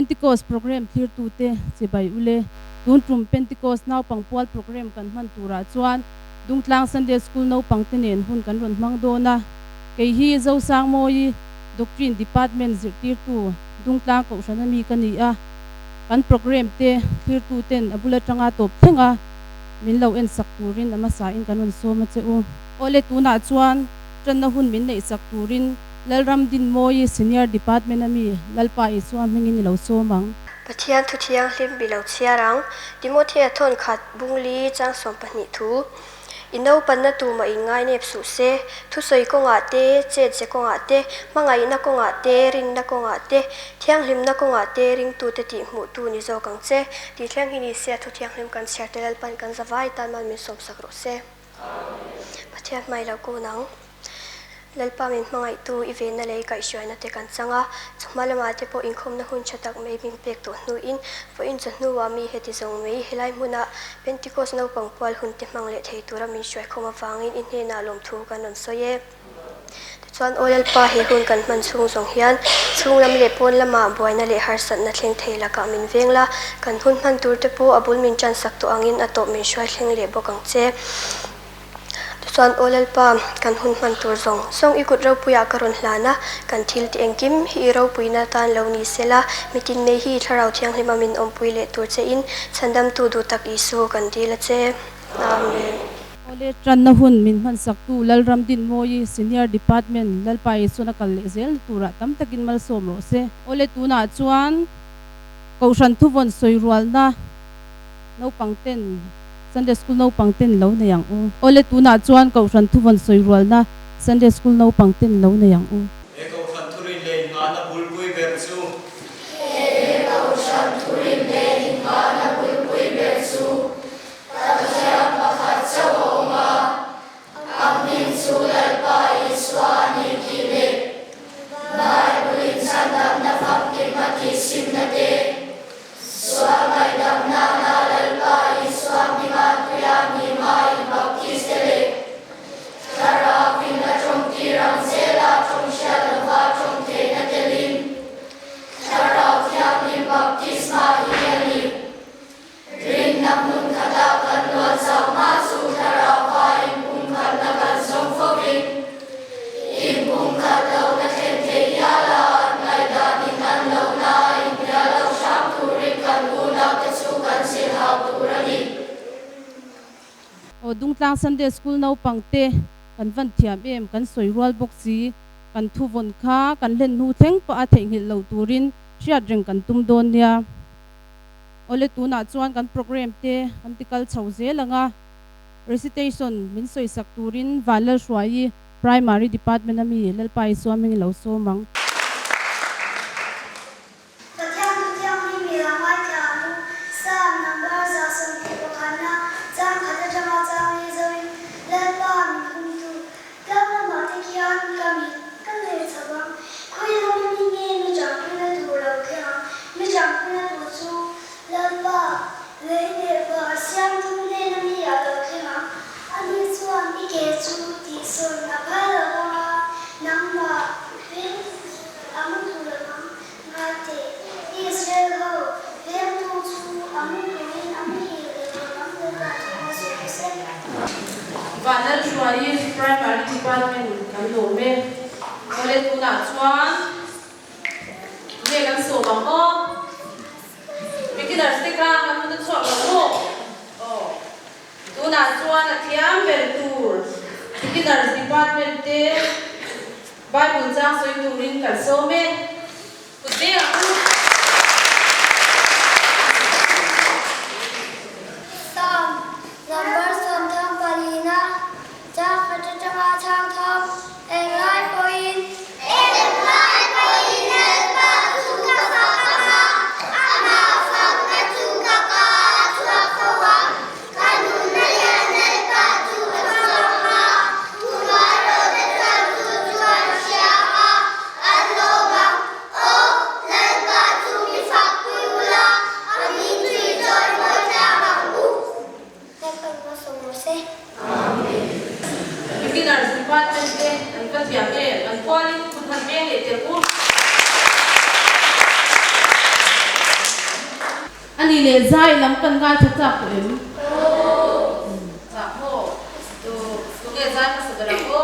Pentecost program thir tu te chibai ule Dungtlang Pentecost Naupang Pual program kan man tura chuan Dungtlang Sunday School Naupang tenen hun kan ron hmang dona kei hi zo sang moi doctrine department zirtir tu Dungtlang ko sanami kania kan program te thir tu ten abula tanga top thenga min lo en sakturin ama sa in kanon so ma cheu ole tuna chuan tanna hun min nei sakturin lalram din moi senior department ami lalpa I chuan mengin lo so mang Pathian thu thiang hlim bilo chiarang Timothy thon khat bungli chang som pani thu ino panna tu ma ingai nep su se thu soi ko nga te che ko nga te mangai na ko nga te ring na ko nga te thiang hlim na ko nga te ring tu te ti mu tu ni zo kang che ti thleng hi ni se thu thiang hlim kan share tel pan kan zawai tan man min som sakro se Pathian mai lo ko nang lalpa min mangai tu event na lei kai shoi na te kan changa chmalama te po inkhom na hun chatak mai min pek to hnu in fo in chnu wa mi heti zong mei helai muna Pentecost Naupang Pual hun te mang le thei tura min shoi khoma wangin in he na lom thu kan on soye chuan olal pa he hun kan man chung zong hian chunglam le pon lama boina le harsat na thleng theila ka min vengla kan hun man tur te po abul min chan sak to angin atop min shoi thleng le bokang che chuan olal pa kan hun man tur zong song ikut ro puya karon hlana kan thil ti engkim hi ro puina tan lo ni sela mitin nei hi tharau thiang hlimamin ompui le tur che in chandam tu du tak isu kan dila che amen ole tranna hun min man saktu lalram din moi senior department lalpa I suna kal le zel tura tam takin mal som ro se ole tuna chuan kaushan thuvon soirual na no pangten Sunday School Naupang ten lo na yang ole tuna chuan kaushan thuvon soirual na Sunday School Naupang ten lo na yang e kaushan thurin le ngana bulpui berchu e kaushan thurin le ngana bulpui berchu tatya pakhat chawma amin sulal pai swani kile Bible chandam na fakki mati simnate swagai damna nalal pai swami Pathianni mai baptistele taravin na trong tirang zela trong shalava trong tena telin taravya ni baptisma hiali rin namun kada kanwa sama su taravai pun kada kan somfobin impung kada na tente yala ngai dani kan lo nai yala sham turik kan guna kesukan silhau turani o Dungtlang Sunday School Naupang te kan van thiam em kan soirual boxi kan thuvon kha kan len nu theng pa thei hil lo turin hriat reng kan tum don nia ole tuna chuan kan program te antikal chhoze langa recitation min soi sak turin Vanlalchama primary department ami lalpai swaming lo so mang Vanlalchama primary department kan lo me ole tuna chuan me kan so bang o beginners te ka kan mun so lo tuna chuan a thiam vel tur beginners department te Bible chang soi turin kan so me kute a ani le zai lam kan ngai thata ko em sa ho tu ge zai ma sa da ko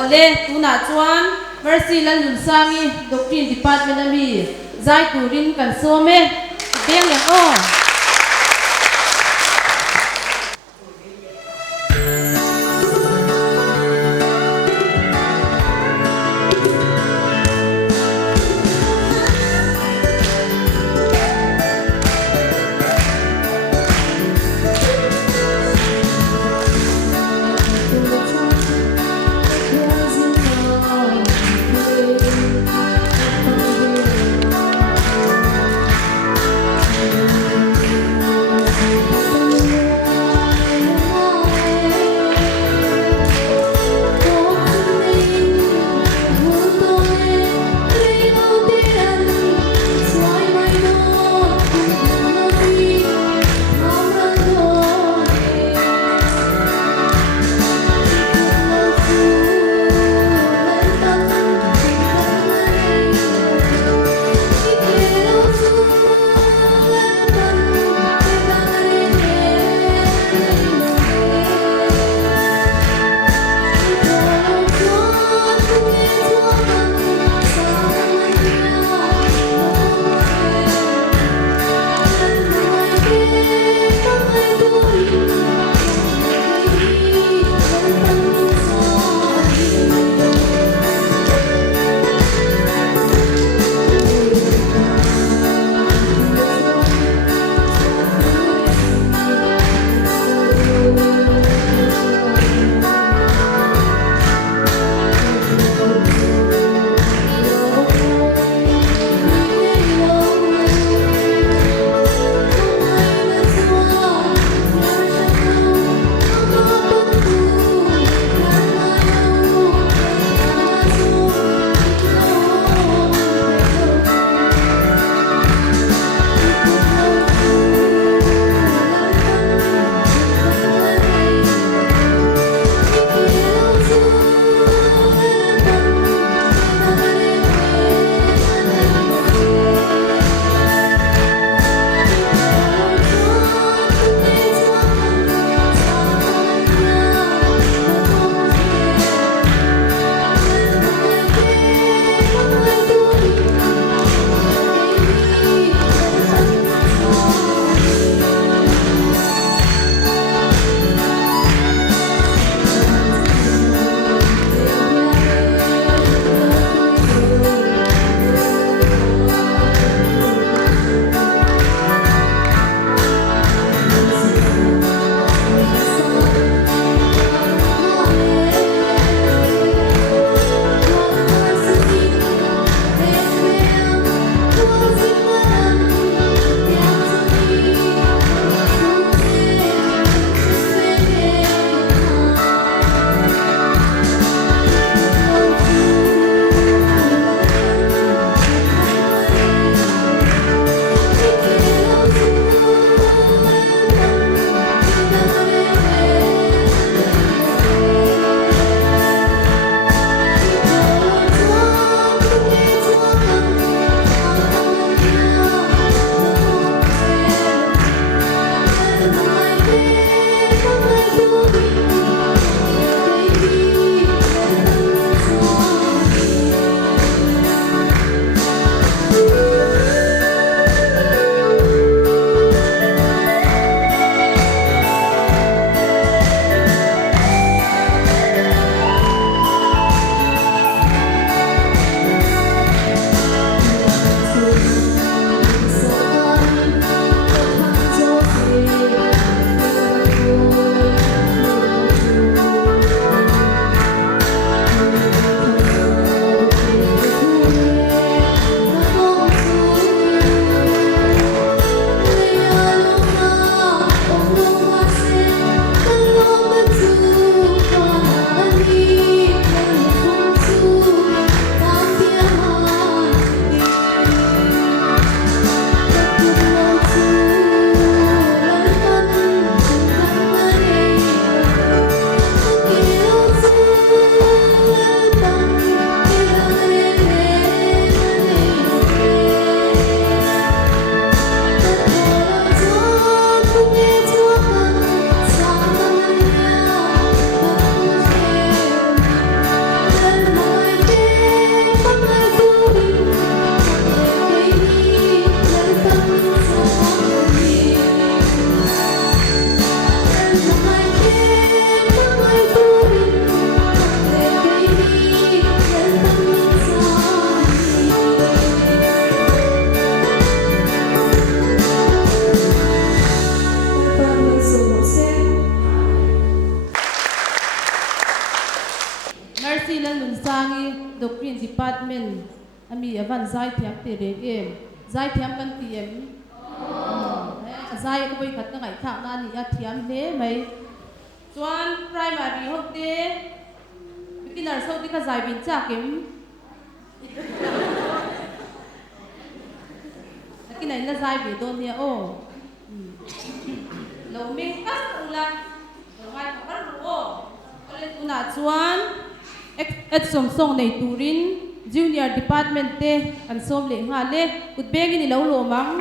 ole tu na chuan mercy lan lun sangi doctrine department ami zai turin kan so me beng yang o department ami avan zai thiam te re em zai thiam kan ti em zai ko boi khat na ngai tha na ni ya thiam he mai chuan primary hote beginner so ti ka zai bin cha kem cái này là dài về đôi nha ô lâu mình cắt là rồi ngay có bắt được ô có lên tu nát chuan et som song này turin junior department te an som le nga le kut begi ni lo lo mang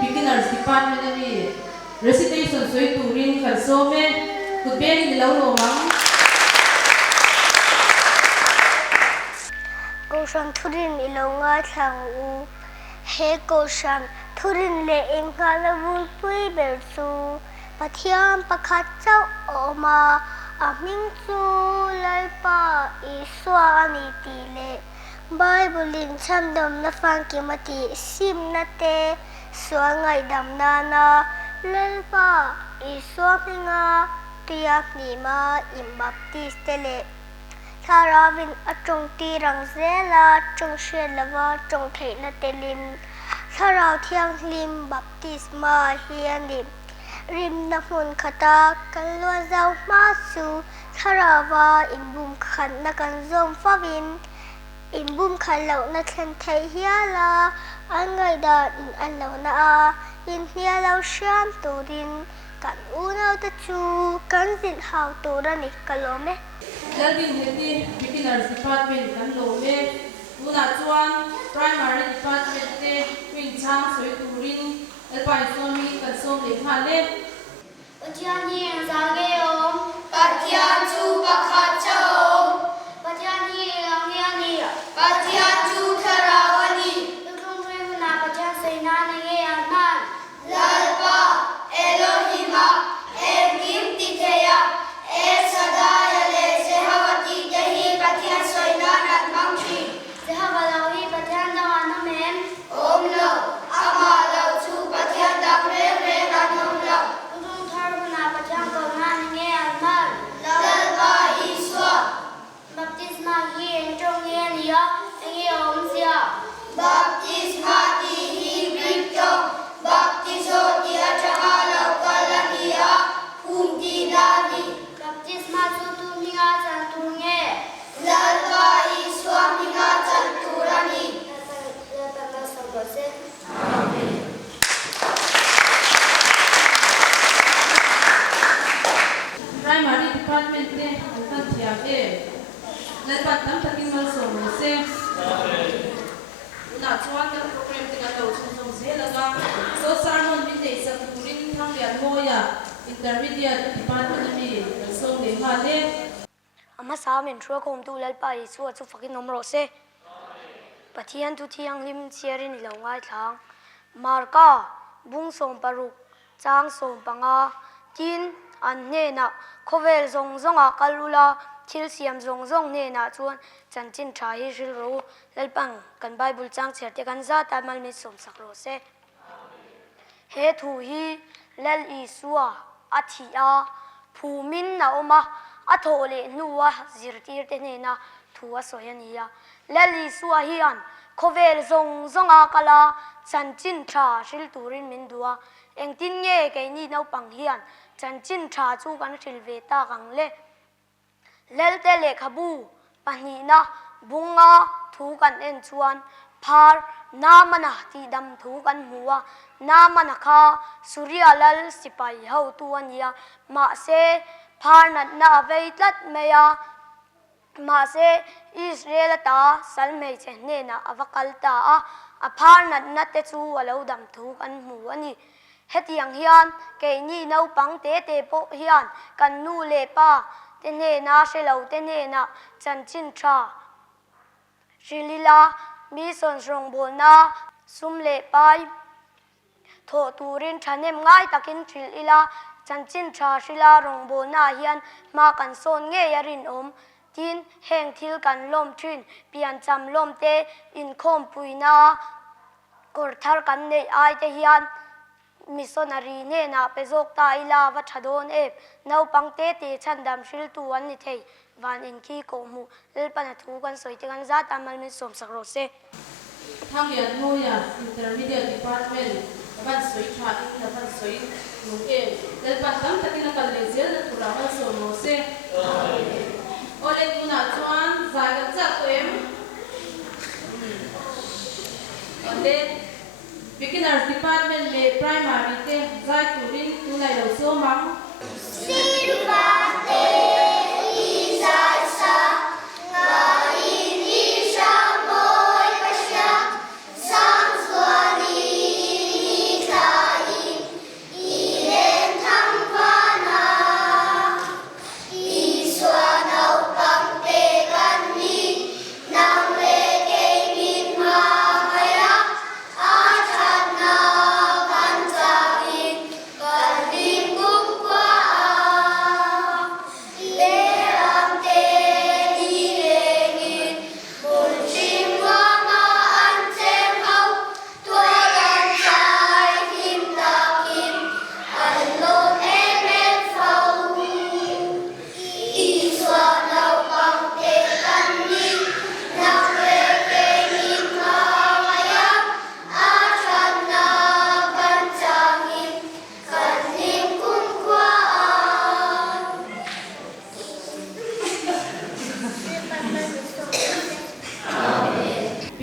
Beginners department recitation soi turin kan some kut ben ni lo lo mang Kosan thurin ilonga thang u he kosan thurin le engka labul pui bersu pathiam pakhat chau oma aming chu lalpa iswa ani ti le Bible in chandom na fang kimati sim na te suangai dam na na lalpa iswa minga tiak ni ma im baptiste le Taravin atong tirang zela tong shelava tong thei na telin Tharau thiang lim baptisma hianim rim na mun khata kalwa zau masu Tharawa inbum khan na kan zom fawin inbum khalau na thlen thei hiala angai da in anlo na a in hialau sham turin kan unau ta chu kan zin hau turani kalome Lalbin heti beginners department kan lo me una chuan primary department te twin chang soi turin alpai somi kan som le pha le Pathianni zage om Pathian chu pakhat chom Pathianni angiani Pathian chu tharawani Tukung na Pathian seina nge anman lalpa Elohima Ekim tikheya Esadaya le sehawati tehi Pathian soina nat mangchi sehawalawi Pathian dana men om lo ama lo chu Pathian dam re re ran nom lo Tukung tharuna Pathian ko na nge anman lalpa iswa baptisma hi entong ye niya nge om sia baptisma ti hi victor baptizo ti achaha lo kalania umti dani baptisma su tu minga chantunge lalpa iswa minga chanturani tata sabase amen primary department te kan thia e lalpa tam takin mal so mo se una chuan kan program te kan lo chom se laga so sermon min te sa turin thang lian moya intermediate department mi so le ha le ama samin thua khom tu lalpa isu chu fakin nomro se pathian tu thiang lim chiarin lo ngai thlang marka bung som paruk chang som panga tin an ne na khovel zong zonga kalula thil siam zong zong ne na chuan chanchin tha hi ril ro lalpang kan bible chang cherte kan za ta mal mi som sak ro se he thu hi lal isua athia phumin na oma athole nuwa zirtir te ne na thuwa soyania lal isua hian khovel zong zonga kala chanchin tha ril turin min duwa engtin nge ke ni naupang hian chanchin tha chu kan thil ve ta kang le lelte le khabu pani na bunga thu kan en chuan phar namana ti dam thu kan muwa namana kha surya lal sipai ho tu ania ma se phar na veitlat meya ma se Israel ta salmei chenne na avakal ta a phar na te chu alo dam thu kan mu ani hetiang hian ke ni no pang te po hian kan nu le pa te ne na shelo te ne na chanchin tha shilila mi son rong bona sum le pai tho turin thanem ngai takin thil ila chanchin tha shila rong bona hian ma kan son nge yarin om tin heng thil kan lom thin pian cham lom te in khom puina kor thar kan nei ai te hian missionary ne na pezok ta ila wa thadon e nau pangte te chandam shil tu an ni thei van in ki ko mu lelpana thu kan soi te kan za ta mal min som sak ro se thang lian moya intermediate department kan soi tha in na kan soi nu e lalpa tam takin kal le zel na thura kan so mo se ole tuna chuan zaga cha em ole beginners department le primary te zai turin tu lai lo so mang Silvate Isaisa Ngain Isha Boy Pasha Samswani Itain Ire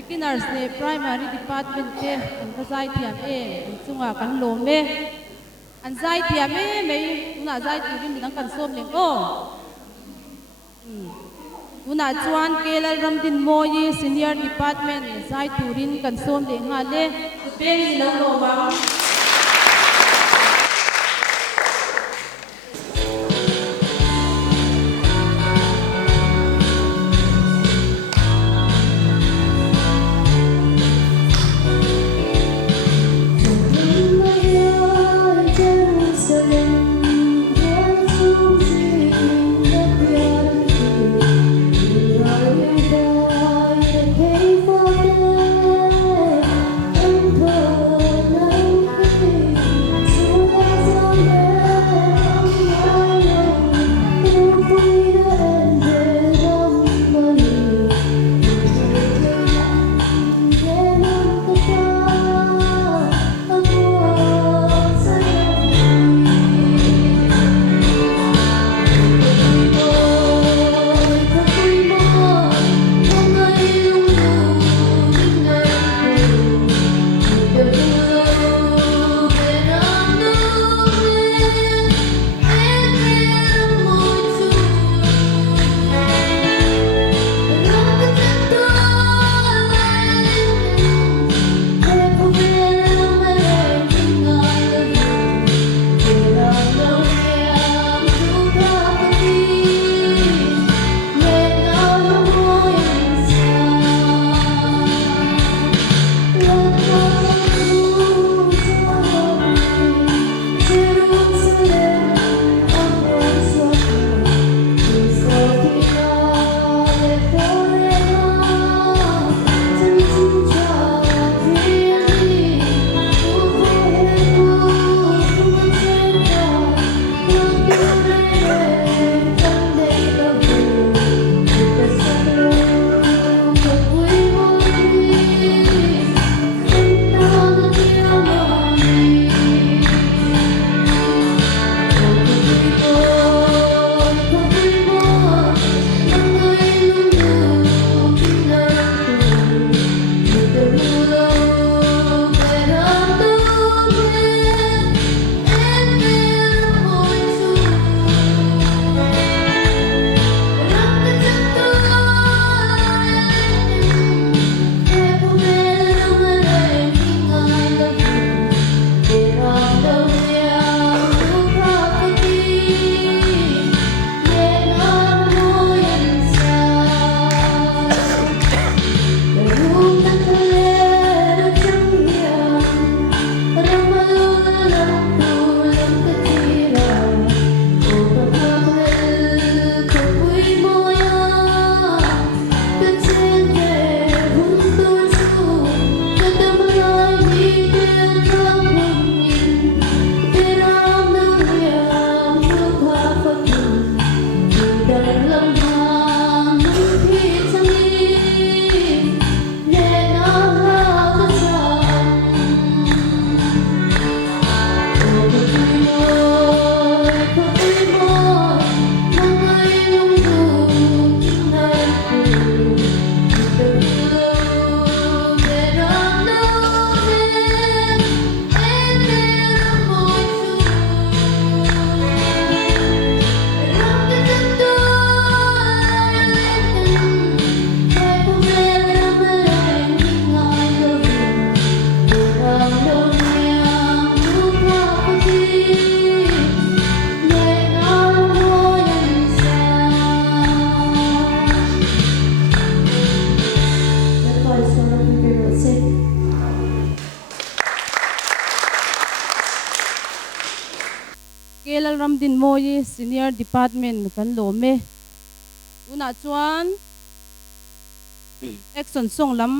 beginners ne primary department te an ka zai thiam an chunga kan lo me an zai thiam me una zai turin dang kan som leng o una chuan kelal ramdin moi senior department zai turin kan som leng ha le pen lo lo wa kelal ramdin moi senior department kan lo me una chuan action song lam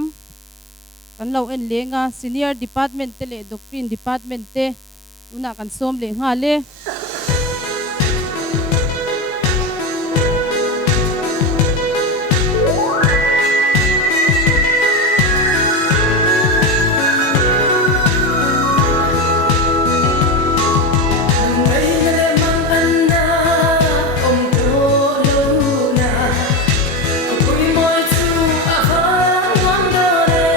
kan lo en lenga senior department te le doctrine department te una kan som le nga le Hãy subscribe cho kênh Ghiền Mì Gõ để không bỏ lỡ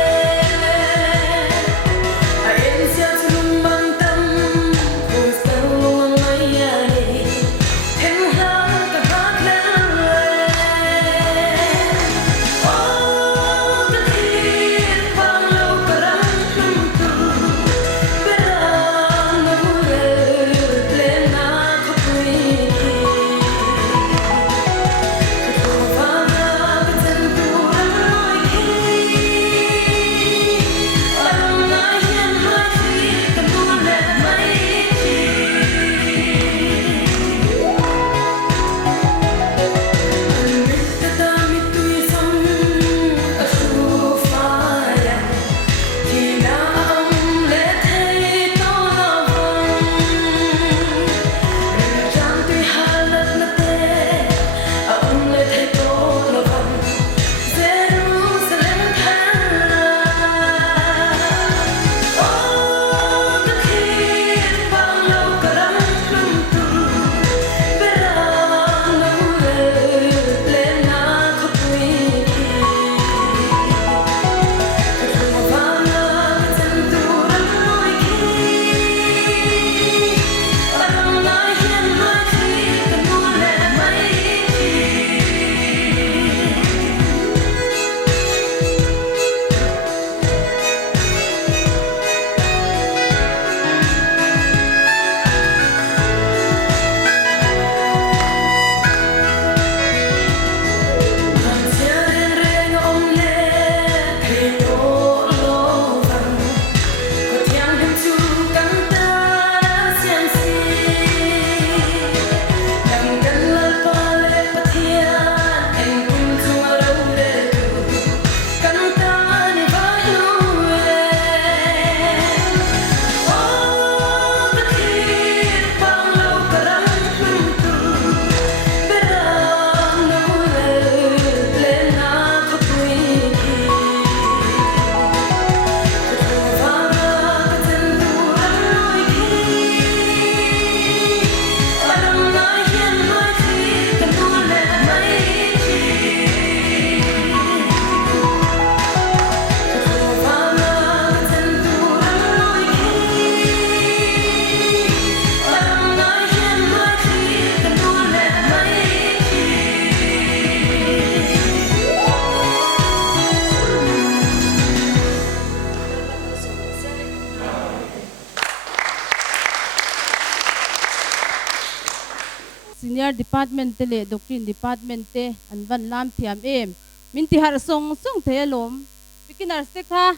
Senior Department te le Doctrine Department te an van lam thiam em min ti har song the lom beginners te kha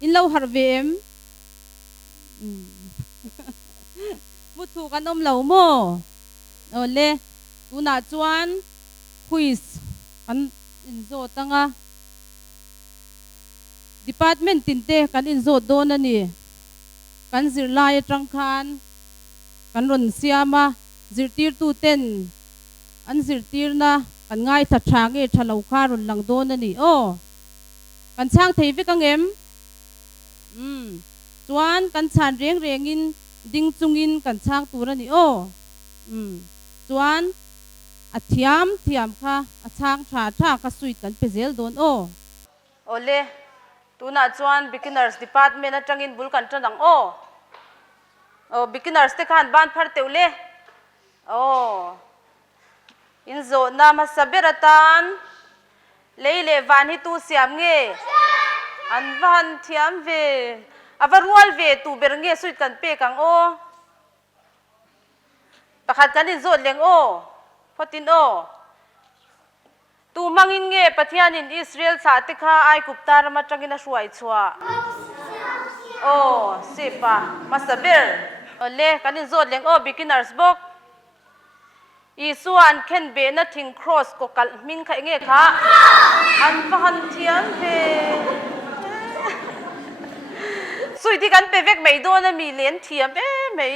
in lo har ve em mutu kan lo mo ole tuna chuan quiz kan in zo tanga department tin te kan in zo don ani kan zirlai atang khan kan ron siama zirtir tu ten an zirtir na kan ngai tha thange thalo kha ron lang don ani o kan chang thei ve kang em chuan kan chan reng in ding chungin kan chang tur ani o chuan a thiam kha a chang tha ka suit kan pezel don o ole tuna chuan beginners department atangin bul kan tanang o beginners te khan ban phar teule in zo na ma saberatan leile van hi tu siam nge an van thiam ve avarwal ve tu ber nge suit kan pe kang o pakhat kan in zo leng o photin o tu mangin nge Pathianni in Israel sa tikha ai kuptar ma tangina suai chua sipa masaber ole kanin zot leng beginners book isuan ken be na thing cross ko kal min kha nge kha an van thiam he suiti kan pe vek mei do na mi len thiam mei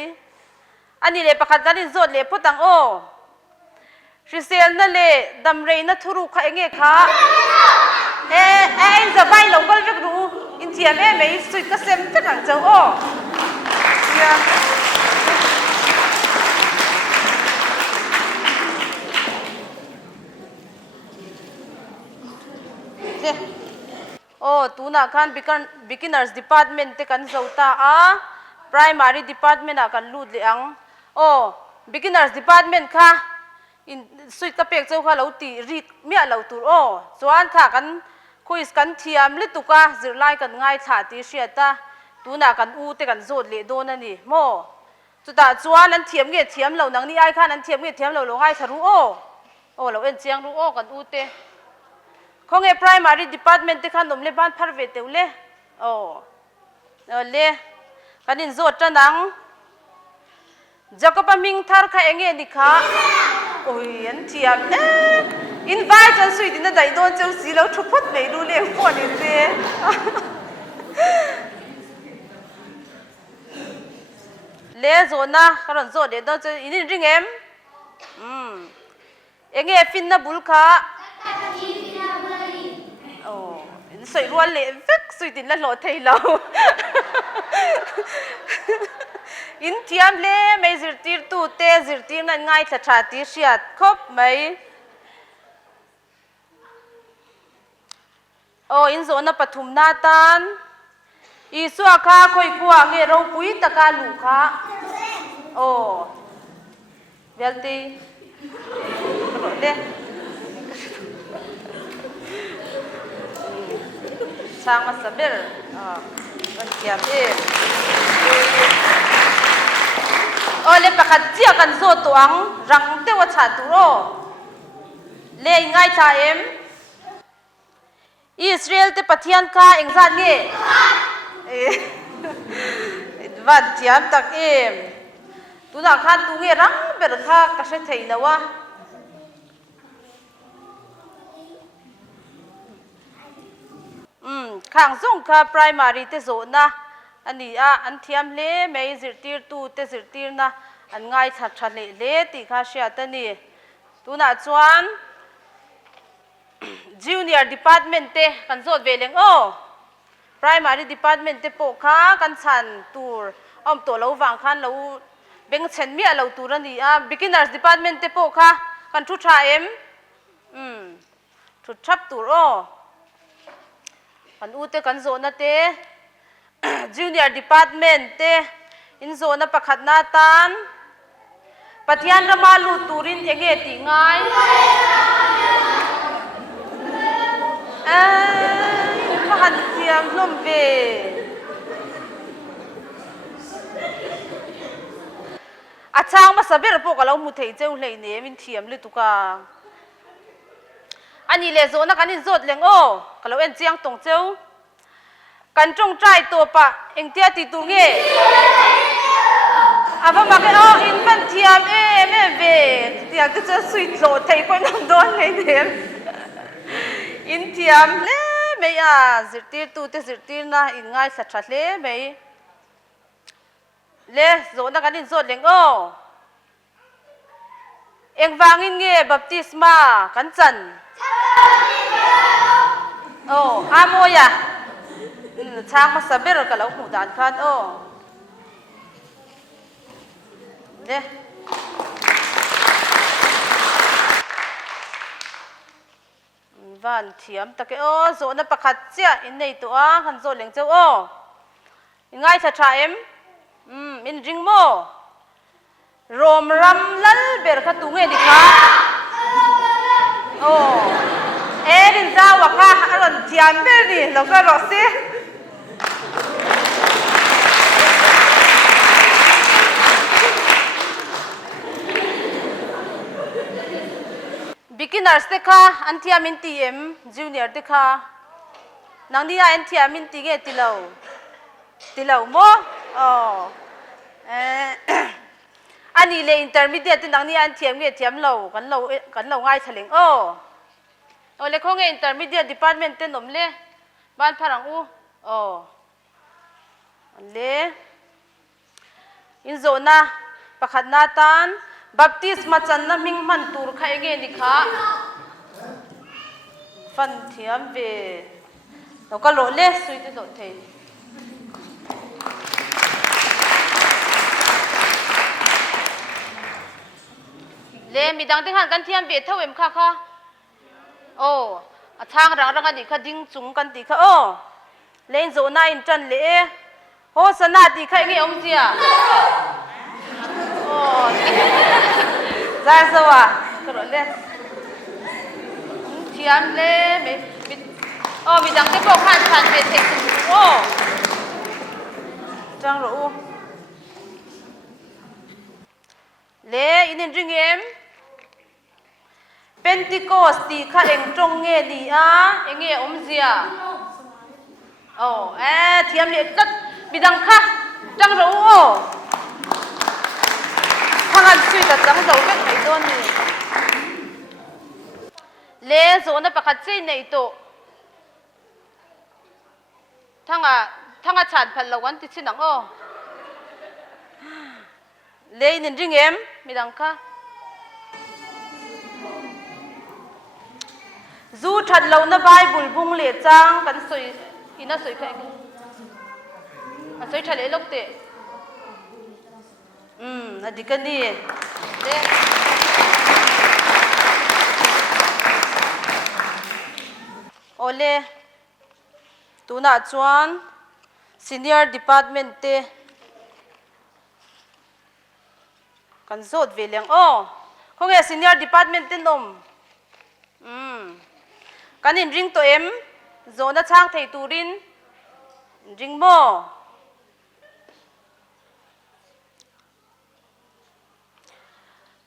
ani le pakhat kanin zot le putang Shisel na le damrei na thuru kha nge kha in za bai lo gol vek ru in thiam mei suit ka sem te thang chau ya tuna khan beginners department te kan zota primary department a kan lut le ang beginners department kha in suit ka pek chau kha lo ti rit mi a lo tur chuan kha kan quiz kan thiam le tuka zirlai kan ngai tha ti hriata tuna kan u te kan zot le don ani mo chuta chuan an thiam nge thiam lo nang ni ai khan an thiam nge thiam lo ngai tharu lo en chiang ru kan u te khonge primary department te khan nomle ban phar ve teule le kanin zot tanang Jacob ming thar kha enge ni kha an thiam invite an sui din dai don cheu si lo thupot mei lu le phone ni te le zona karon zo de do in ring em enge fin na bul kha in soi rual le vek sui din la lo thei lo in thiam le mei zirtir tu te zirtir na ngai tha ti hriat khop mai in zo na pathum na tan isu kha khoi kuwa nge ro pui taka lu kha velti le sang ma saber kan kiam le pakhat chia kan zo to ang rang te wa cha tu ro le ngai cha em Israel te pathian kha engzat nge van thiam tak em tuna khan tu nge rang ber kha ka se thei lawa khang zong kha primary te zo na ani an thiam le mei zirtir tu te zirtir na an ngai tha le ti kha sha ta ni tuna chuan junior department te kan zot ve leng primary department te po kha kan chan tur to lo wang khan lo beng chen mi a lo tur ani beginners department te po kha kan thu tha em thu thap tur kan u te kan zo na te junior department te in zo na pakhat na tan pathian rama lu turin enge ti ngai pakhat thiam hlom ve อาช่างมาสเบียร์พวกเรามุดเที่ยวเลยเนี่ยมินเทียมเลยตุกาอันนี้เลยโซนกันนี่โซดเลี้ยงโอ้ก็เราเอ็นเจียงตรงเจ้ากันจงใจตัวปะเอ็งเทียติตุงเงี้ยอาบอกว่าอ๋ออินฟันเทียมเอ๊ะแม่เวเทียก็จะสุดโซดไทยคนน้ำโดนเลยเนี่ยอินเทียมเล่ไม่อ่ะสิตีตูเตสิตีนะอินง่ายสัตว์เล่ไม่เล่โซนกันนี่โซดเลี้ยงโอ้เอ็งวางอินเงี้ยบัพติศมากันจันโอ้อาโมยะช่างมาสเบียร์กับเราหูด่านคันโอ้เนี่ยวันเทียมตะเกียโอ้โซนประคัดเสียอินในตัวขันโซเลี้ยงเจ้าโอ้ง่ายช้าๆเอ็มอินริงโมรวมรำลัลเบอร์ขัดตุงเงดิค่ะโอ้ดินจ้าว่าค่ะอร่อยเทียมเบอร์นี่เราก็รอสิbeginners เด็กค่ะอันที่อามินตีเอ็ม junior เด็กค่ะนังนี่อันที่อามินตีเงติเลาโมอ๋ออันนี้เลย intermediate นังนี่อันที่เงติมเลากันเราง่ายทะเลงโอ้เลยเขาเง intermediate department เต็นนมเลยบ้านพรังอูอันเลยอินโซน่าประคัดนาตานบัพติศมาจันน้ำมิงมันตูร์ใครเงี้ยนี่ค่ะฟันเทียมเวเราก็โหลดเล่สุยที่โหลดเทนเล่มีดังที่หันกันเทียมเวเท่าเอ็มค่ะโอ้ทางรังกันดีค่ะดิ้งจุงกันดีค่ะโอ้เล่นโซน่าอินจันเล่โหสนาดีใครเงี้ยอมเจียโอ้ใจสว่างกระโดดเล่นเทียมเล่ไม่มีดังที่พวกขันชันเป็นเทคนิคโอ้จังรู้เล่อินริงเอ็มPentecost ตีข้าเองตรงเงี้ยดีเองเงี้ยเสียโอ้เทียมเล่ตัดมีดังค่ะจังรู้ทางอันสุดแต่จังเราไม่เคยโดนเลยเล่โซนประคัดเจนในตัวทางชาติพันละวันติดชินังเล่นินริงเอ็มมีดังค่ะจูชัดเราหน้าใบบุลบุงเล่จังกันสวยอิน่าสวยใครกันสวยชัดเลยลูกเตะอดีกันนี่เด้โอเล่ตัวน่าชวน senior department เตกันโซดเวลียงเขาเรียก senior department เตนมกันอินริงตัวเอ็มโซนช่างไทยตูรินริงโม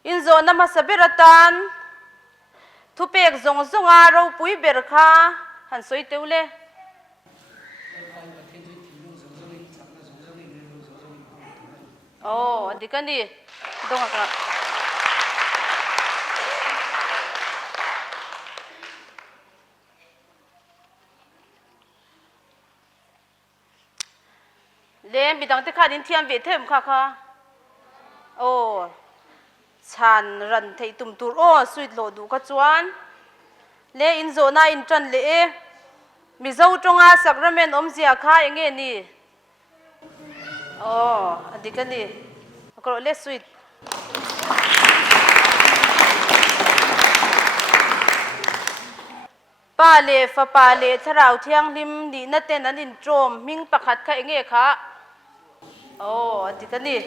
อินโซนมาสเบรตันทุเปกซงเราปุยเบรคาหันสวยเตวเล่อันนี้กันดิดงอ่ะเล่มีดังที่ข้าดินเทียมเวทเทมค่ะชันรันเทตุมตูร์สุดโลดูกัจวนเล่อินโซน่าอินจันเล่มิเจ้าจงอาสักระเมนเสียข้าอย่างเงี้ยนี่อันนี้กันนี่ก็เล่สุดป้าเล่ฟ้าป้าเล่ทราวเที่ยงริมดีนัดเต้นนันอินโจมมิ่งประคัดข้าอย่างเงี้ยค่ะอันนี้กันนี่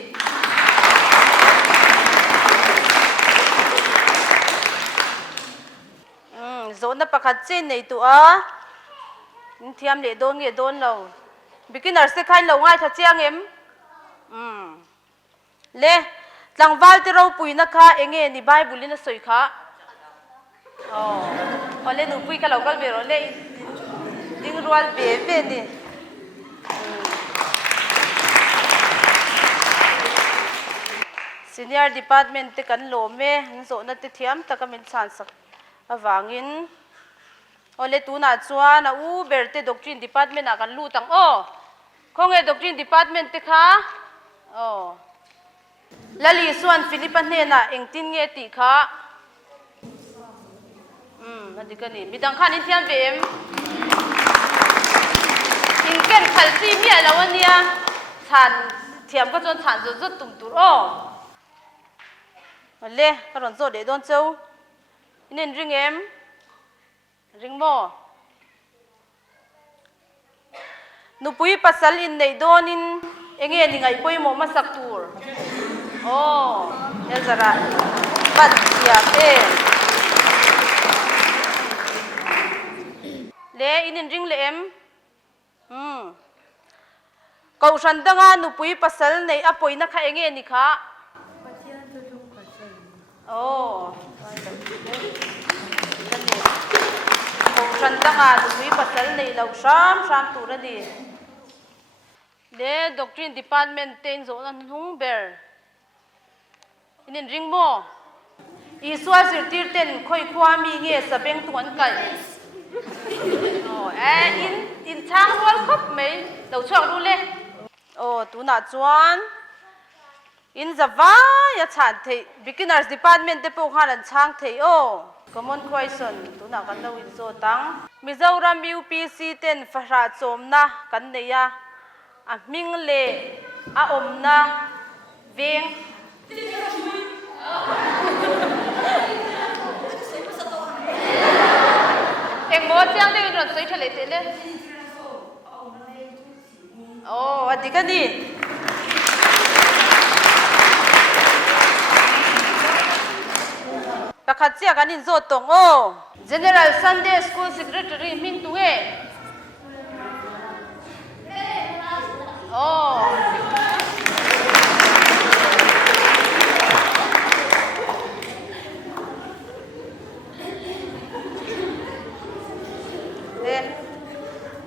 โซนประคัดเจนในตัวเทียมเล่โดนเงี้ยโดนเรา beginners ที่ใครเราง่ายทัดเจียงเอ็มเล่ tlangwal te ro pui na kha enge ni bible na soi kha ole nu pui ka local be ro le ding rual be ni senior department te kan lo me zo na te thiam ta ka min chan sak awangin ole tu na chuan a u berte doctrine department a kan lu tang khonge doctrine department te kha lali suan philipan ne na engtin nge ti kha adikani midang khan in thiam vem ingken khalti mi alawania than thiam ka chon than zo tum tur le karon zo de don chau inen ring em ring mo nupui pasal in nei donin enge ni ngai poi mo masak tur ya zara pat siap le inin ring le em kau sandanga nupui pasal nei apoi na kha enge ni kha kau sandanga nupui pasal nei lau sham tur ani le doctrine department ten zo nan hung ber inin ring mo iswa sirtir ten khoi khwami nge sabeng tuan kai in chang wal khop mai lo chok ru le tu na chuan in zawa ya chan thei beginners department te po khan an chang thei common question tu na kan lo in zo tang Mizoram UPC ten fahra chomna kan neya a ming le a omna veng em bố chang đây rồi xây thale te le adikani pakhat chia kan in zo tong general Sunday school secretary ming tu e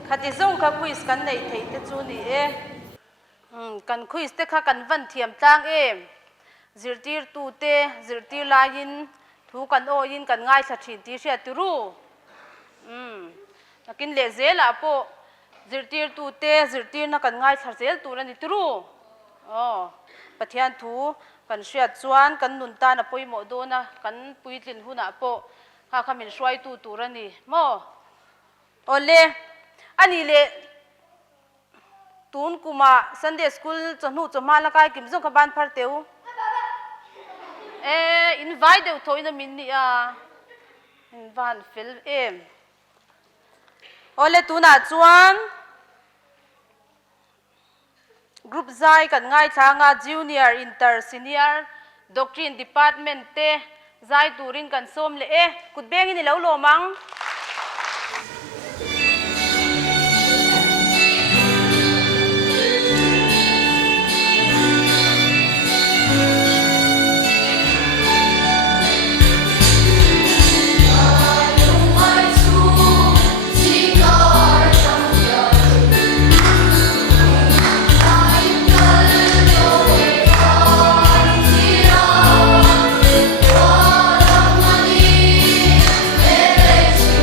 khati zong ka quiz kan nei thei te chu ni kan quiz te kha kan van thiam tlang zirtir tu te zirtir lain thu kan in kan ngai sa thin ti ria turu nakin le zela po zirtir tu te zirtir na kan ngai sa zel tu rani turu pathian thu kan ria chuan kan nun ta na poimo do na kan puitlin huna po kha khamin shwai tu rani mo ole ani le tun kuma Sunday school chonu choma la kai kim zong ka ban phar teu invite deu thoina min ni van fil ole tuna chuan group zai kan ngai thanga junior inter senior doctrine department te zai turin kan som le kutbeng ni lo lo mang Let's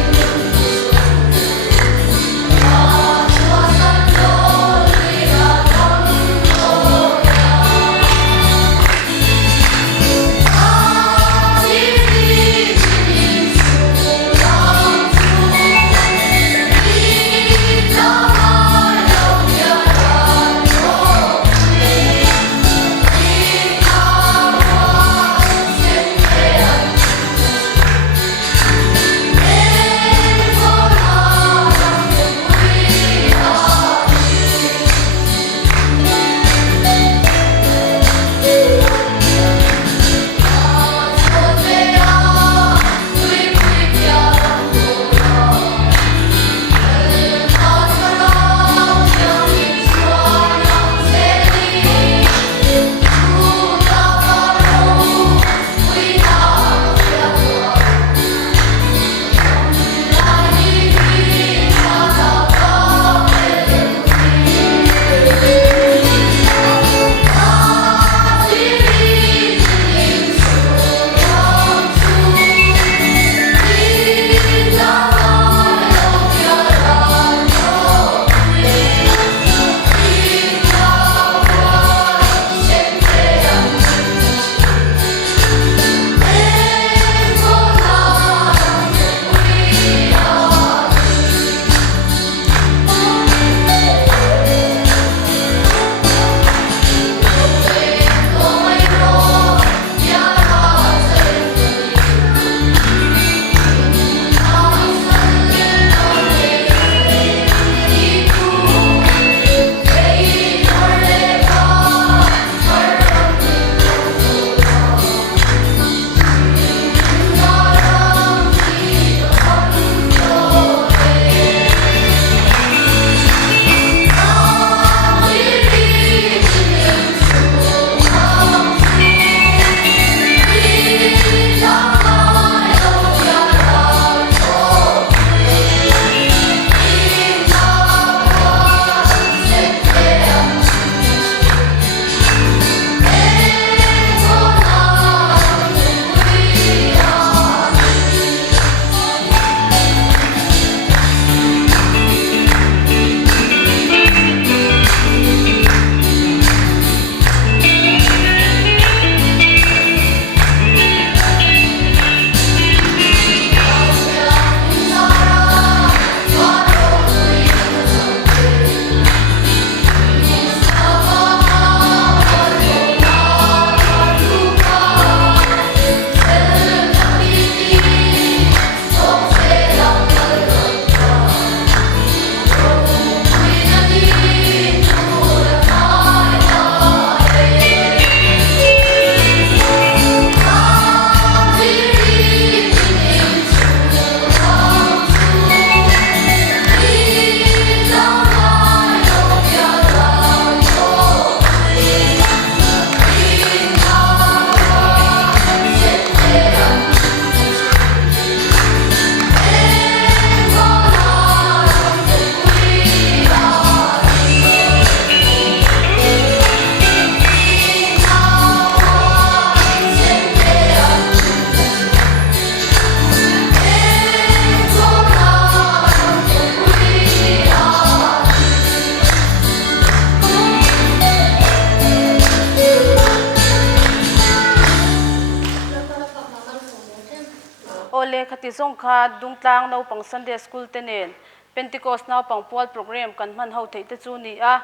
khati song kha Dungtlang Naupang Sunday School tenen Pentecost Naupang Pual program kan man ho thei te chu ni a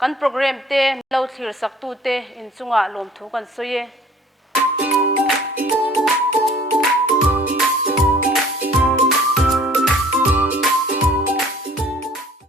kan program te lo thlir sak tu te in chunga lom thu kan soye